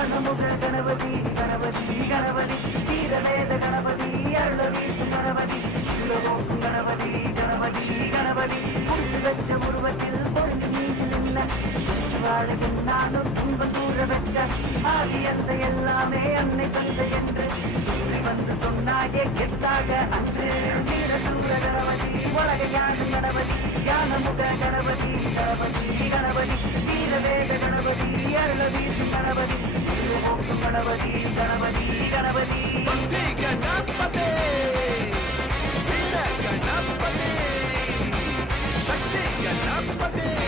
ஞானமுக கணபதி கணபதி கணபதி வீரவேத கணபதி அருள வீசும் கணபதி சுரவோக்கும் கணபதி கணபதி கணபதி முடிச்சு வச்ச உருவத்தில் பொருள் மீது நின்ன சிரிச்சு வாழகின் நானும் துன்பம் தூர வச்ச ஆதி அந்த எல்லாமே அன்னை தந்தை என்று சுற்றி வந்து சொன்னாயே கெத்தாக அன்று வீரசூர கணபதி உலக ஞானம் கணபதி ஞானமுக கணபதி கணபதி கணபதி வீரவேத கணபதி அருள வீசும் கணபதி சுரவோக்கும் கணபதி கணபதி கணபதி गणपते वीर गणपते शक्ति गणपते